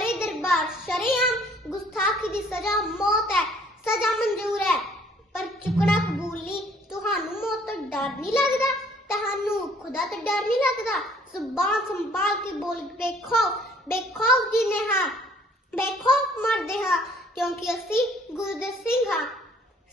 ਦਰਬਾਰੇ ਦਰਬਾਰ ਸ਼ਰੀਆਮ ਗੁਸਤਾਖੀ ਦੀ ਸਜ਼ਾ ਮੌਤ ਹੈ ਸਜ਼ਾ ਮਨਜ਼ੂਰ ਹੈ ਪਰ ਚੁਕੜਾ ਕਬੂਲ ਨਹੀਂ ਤੁਹਾਨੂੰ ਮੌਤ ਤੋਂ ਡਰ ਨਹੀਂ ਲੱਗਦਾ ਤੁਹਾਨੂੰ ਖੁਦਾ ਤੋਂ ਡਰ ਨਹੀਂ ਲੱਗਦਾ ਜ਼ੁਬਾਨ ਸੰਭਾਲ ਕੇ ਬੋਲ ਬੇਖੌਫ ਬੇਖੌਫ ਜਿਨੇ ਹਾਂ ਬੇਖੌਫ ਮਰਦੇ ਹਾਂ ਕਿਉਂਕਿ ਅਸੀਂ ਗੁਰਦੇਵ ਸਿੰਘ ਹਾਂ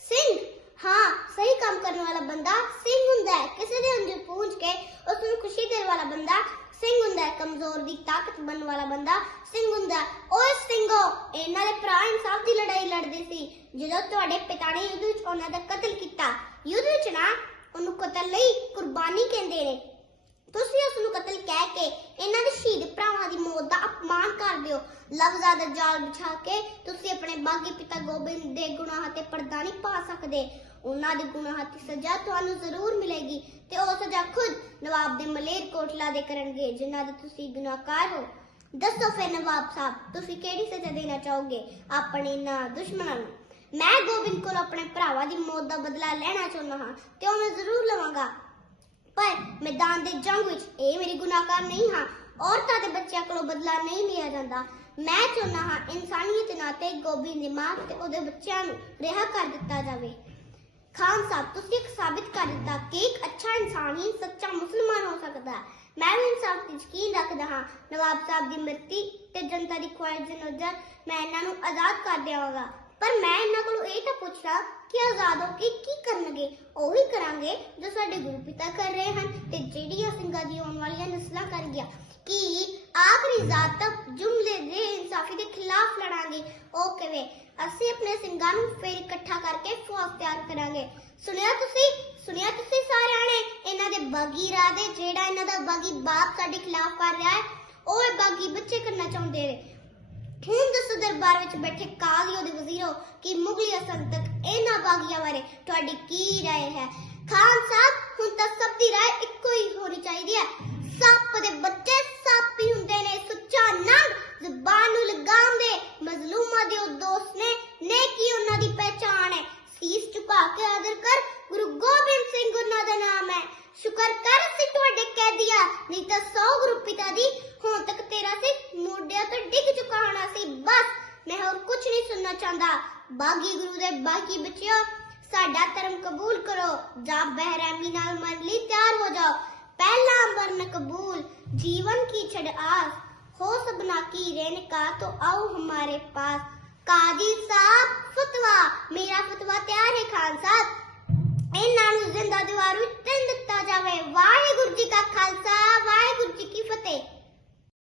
ਸਿੰਘ ਹਾਂ ਸਹੀ ਕੰਮ ਕਰਨ ਵਾਲਾ ਬੰਦਾ ਸਿੰਘ ਹੁੰਦਾ ਹੈ ਕਿਸੇ ਦੇ ਅੰਦਰ ਪਹੁੰਚ ਕੇ ਉਸ ਨੂੰ ਖੁਸ਼ੀ ਦੇਣ ਵਾਲਾ ਬੰਦਾ ਸਿੰਘ ਹੁੰਦਾ ਕਮਜ਼ੋਰ ਦੀ ਤਾਕਤ ਬਣਨ ਵਾਲਾ ਬੰਦਾ ਸਿੰਘ ਹੁੰਦਾ ਓਏ ਸਿੰਘੋ ਇਹਨਾਂ ਦੇ ਭਰਾ ਇਨਸਾਫ ਦੀ ਲੜਾਈ ਲੜਦੇ ਸੀ ਜਦੋਂ ਤੁਹਾਡੇ ਪਿਤਾ ਨੇ ਯੁੱਧ ਵਿੱਚ ਉਹਨਾਂ ਦਾ ਕਤਲ ਕੀਤਾ ਯੁੱਧ ਵਿੱਚ ਨਾ ਉਹਨੂੰ ਕਤਲ ਲਈ ਕੁਰਬਾਨੀ ਕਹਿੰਦੇ ਨੇ ਤੁਸੀਂ ਉਸ ਨੂੰ ਕਤਲ ਕਹਿ ਕੇ ਇਹਨਾਂ ਦੇ ਸ਼ਹੀਦ ਭਰਾਵਾਂ ਦੀ ਮੌਤ ਦਾ ਅਪਮਾਨ ਕਰਦੇ ਹੋ ਲਫ਼ਜ਼ਾਂ ਦਾ ਜਾਲ ਵਿਛਾ ਕੇ ਤੁਸੀਂ ਆਪਣੇ ਬਾਗੀ ਪਿਤਾ ਗੋਬਿੰਦ ਦੇ ਗੁਨਾਹਾਂ ਤੇ ਪਰਦਾ ਨਹੀਂ ਪਾ ਸਕਦੇ ਉਹਨਾਂ ਦੇ ਗੁਨਾਹਾਂ ਦੀ ਸਜ਼ਾ ਤੁਹਾਨੂੰ ਜ਼ਰੂਰ ਮਿਲੇਗੀ ਤੇ ਉਹ ਸਜ਼ਾ ਖੁਦ ਨਵਾਬ ਦੇ ਮਲੇਰ ਕੋਟਲਾ ਦੇ ਕਰਨਗੇ ਜਿਨ੍ਹਾਂ ਦਾ ਤੁਸੀਂ ਗੁਨਾਹਕਾਰ ਹੋ ਦੱਸੋ ਫਿਰ ਨਵਾਬ ਸਾਹਿਬ ਤੁਸੀਂ ਕਿਹੜੀ ਸਜ਼ਾ ਦੇਣਾ ਚਾਹੋਗੇ ਆਪਣੇ ਨਾ ਦੁਸ਼ਮਣਾਂ ਨੂੰ ਮੈਂ ਗੋਬਿੰਦ ਕੋਲ ਆਪਣੇ ਭਰਾਵਾਂ ਦੀ ਮੌਤ ਦਾ ਬਦਲਾ ਲੈਣਾ ਚਾਹੁੰਦਾ ਹਾਂ ਤੇ ਉਹ ਮੈਂ ਜ਼ਰੂਰ ਲਵਾਂਗਾ ਪਰ ਮੈਦਾਨ ਦੇ ਜੰਗ ਵਿੱਚ ਇਹ ਮੇਰੀ ਗੁਨਾਹਕਾਰ ਨਹੀਂ ਹਾਂ ਔਰਤਾਂ ਦੇ ਬੱਚਿਆਂ ਕੋਲੋਂ ਬਦਲਾ ਨਹੀਂ ਲਿਆ ਜਾਂਦਾ ਮੈਂ ਚਾਹੁੰਦਾ ਹਾਂ ਇਨਸਾਨੀਅਤ ਨਾਤੇ ਗੋਬਿੰਦ ਦੀ ਮਾਂ ਤੇ ਉਹਦੇ ਬੱਚਿਆਂ ਨੂੰ ਰਿਹਾ ਕਰ ਦਿੱਤਾ ਜਾਵੇ ਖਾਨ ਸਾਹਿਬ ਤੁਸੀਂ ਸਾਬਿਤ ਕਰ ਦਿੱਤਾ ਕਿ ਇੱਕ ਅੱਛਾ ਇਨਸਾਨ ਹੀ ਸੱਚਾ ਮੁਸਲਮਾਨ ਹੋ ਸਕਦਾ ਹੈ ਮੈਂ ਵੀ ਇਨਸਾਫ ਦੀ ਯਕੀਨ ਰੱਖਦਾ ਹਾਂ ਨਵਾਬ ਸਾਹਿਬ ਦੀ ਮਰਤੀ ਤੇ ਜਨਤਾ ਦੀ ਖੁਆਇਸ਼ ਦੇ ਨਜ਼ਰ ਮੈਂ ਇਹਨਾਂ ਨੂੰ ਆਜ਼ਾਦ ਕਰ ਦੇਵਾਂਗਾ ਪਰ ਮੈਂ ਇਹਨਾਂ ਕੋਲੋਂ ਇਹ ਤਾਂ ਪੁੱਛਦਾ ਕਿ ਆਜ਼ਾਦ ਹੋ ਕੇ ਕੀ ਕਰਨਗੇ ਉਹੀ ਕਰਾਂਗੇ ਜੋ ਸਾਡੇ ਗੁਰੂ ਪਿਤਾ ਕਰ ਰਹੇ ਹਨ ਤੇ ਜਿਹੜੀਆਂ ਸਿੰਘਾਂ ਦੀ ਆਉਣ ਵਾਲੀਆਂ ਨਸਲਾਂ ਕਰ ਗਿਆ ਕਿ ਆਖਰੀ ਜ਼ਾਤ ਦੇ ਇਨਸਾਫੀ ਦੇ ਖਿਲਾਫ ਲੜਾਂਗੇ ਉਹ ਕਿਵੇਂ ਅਸੀਂ ਆਪਣੇ ਸਿੰਘਾਂ ਨੂੰ ਫੇਰ ਇਕੱਠਾ ਕਰਕੇ ਫੌਜ ਤਿਆਰ ਕਰਾਂਗੇ ਸੁਣਿਆ ਤੁਸੀਂ ਸੁਣਿਆ ਤੁਸੀਂ ਸਾਰਿਆਂ ਨੇ ਇਹਨਾਂ ਦੇ ਬਾਗੀ ਇਰਾਦੇ ਜਿਹੜਾ ਇਹਨਾਂ ਦਾ ਬਾਗੀ ਬਾਪ ਸਾਡੇ ਖਿਲਾਫ ਕਰ ਰਿਹਾ ਹੈ ਉਹ ਇਹ ਬਾਗੀ ਬੱਚੇ ਕਰਨਾ ਚਾਹੁੰਦੇ ਨੇ ਹੁਣ ਦੱਸੋ ਦਰਬਾਰ ਵਿੱਚ ਬੈਠੇ ਕਾਲੀਓ ਦੇ ਵਜ਼ੀਰੋ ਕਿ ਮੁਗਲੀ ਸੰਤਕ ਇਹਨਾਂ ਬਾਗੀਆਂ ਬਾਰੇ ਤੁਹਾਡੀ ਕੀ رائے ਹੈ ਖਾਨ ਸਾਹਿਬ ਹੁਣ ਤਾਂ ਸਭ ਦੀ رائے ਇੱਕੋ ਹੀ ਹੋਣੀ ਚਾਹੀਦੀ ਹੈ ਸੱਪ ਦੇ ਬੱਚੇ ਕਰ ਕਰ ਸੀ ਤੁਹਾਡੇ ਕੈਦੀਆ ਨਹੀਂ ਤਾਂ 100 ਗਰੁੱਪ ਪਿਤਾ ਦੀ ਹੁਣ ਤੱਕ ਤੇਰਾ ਸੀ ਮੋਢਿਆਂ ਤੇ ਡਿੱਗ ਚੁੱਕਾ ਹੋਣਾ ਸੀ ਬਸ ਮੈਂ ਹੋਰ ਕੁਝ ਨਹੀਂ ਸੁਣਨਾ ਚਾਹੁੰਦਾ ਬਾਗੀ ਗੁਰੂ ਦੇ ਬਾਕੀ ਬੱਚਿਓ ਸਾਡਾ ਧਰਮ ਕਬੂਲ ਕਰੋ ਜਾਂ ਬਹਿਰਾਮੀ ਨਾਲ ਮਨ ਲਈ ਤਿਆਰ ਹੋ ਜਾਓ ਪਹਿਲਾ ਵਰਨ ਕਬੂਲ ਜੀਵਨ ਕੀ ਛੜ ਆਸ ਹੋ ਸਬਨਾ ਕੀ ਰਹਿਣ ਕਾ ਤੋ ਆਓ ਹਮਾਰੇ ਪਾਸ ਕਾਜੀ ਸਾਹਿਬ ਫਤਵਾ ਮੇਰਾ ਫਤਵਾ ਤਿਆਰ ਹੈ ਖਾਨ ਸਾਹਿਬ ¡Gracias!